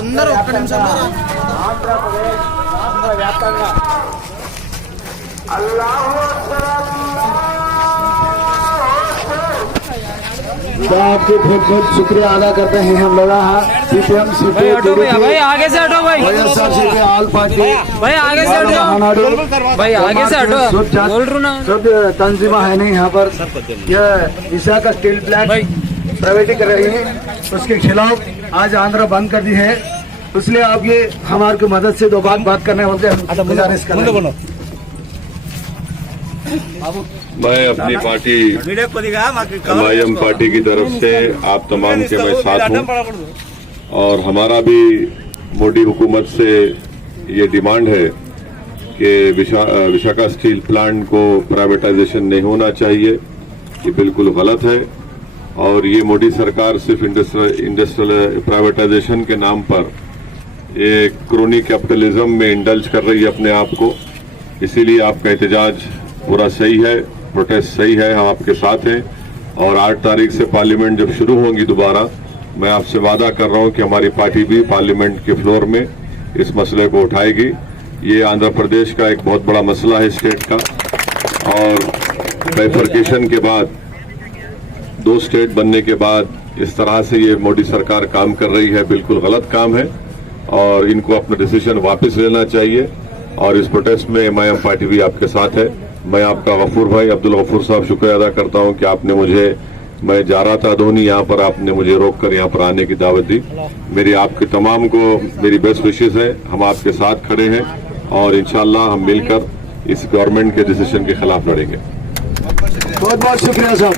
అందరూ ఒక్క నిమిషంలో आपके बहुत बहुत शुक्रिया अदा करते हैं हम लोग। सीपीएम भाई आगे से हटो भाई, ऑल पार्टी भाई आगे से हटो भाई, आगे से हटो बोल रहा ना। सब तंजीमा है नहीं यहाँ पर। यह ईसा का स्टील प्लांट प्राइवेटी कर रही है, उसके खिलाफ आज आंध्र बंद कर दी है। इसलिए आप ये हमारे को मदद से दो बात करने बोलते हैं। मैं अपनी पार्टी MIM पार्टी की तरफ से आप तमाम के मैं साथ हूँ और हमारा भी मोदी हुकूमत से ये डिमांड है कि विशाखा स्टील प्लांट को प्राइवेटाइजेशन नहीं होना चाहिए। ये बिल्कुल गलत है और ये मोदी सरकार सिर्फ इंडस्ट्रियल प्राइवेटाइजेशन के नाम पर ये क्रोनी कैपिटलिज्म में इंडल्ज कर रही है अपने आप को। इसीलिए आपका एहतजाज पूरा सही है, प्रोटेस्ट सही है, हम आपके साथ हैं। और 8 तारीख से पार्लियामेंट जब शुरू होंगी दोबारा, मैं आपसे वादा कर रहा हूं कि हमारी पार्टी भी पार्लियामेंट के फ्लोर में इस मसले को उठाएगी। ये आंध्र प्रदेश का एक बहुत बड़ा मसला है स्टेट का, और बाइफर्केशन के बाद 2 स्टेट बनने के बाद इस तरह से ये मोदी सरकार काम कर रही है, बिल्कुल गलत काम है और इनको अपना डिसीजन वापस लेना चाहिए। और इस प्रोटेस्ट में MIM पार्टी भी आपके साथ है। मैं आपका गफूर भाई अब्दुल गफूर साहब शुक्रिया अदा करता हूं कि आपने मुझे, मैं जा रहा था धोनी यहाँ पर, आपने मुझे रोककर यहाँ पर आने की दावत दी। मेरी आपके तमाम को मेरी बेस्ट विशेस है। हम आपके साथ खड़े हैं और इंशाल्लाह हम मिलकर इस गवर्नमेंट के डिसीजन के खिलाफ लड़ेंगे। बहुत बहुत शुक्रिया साहब।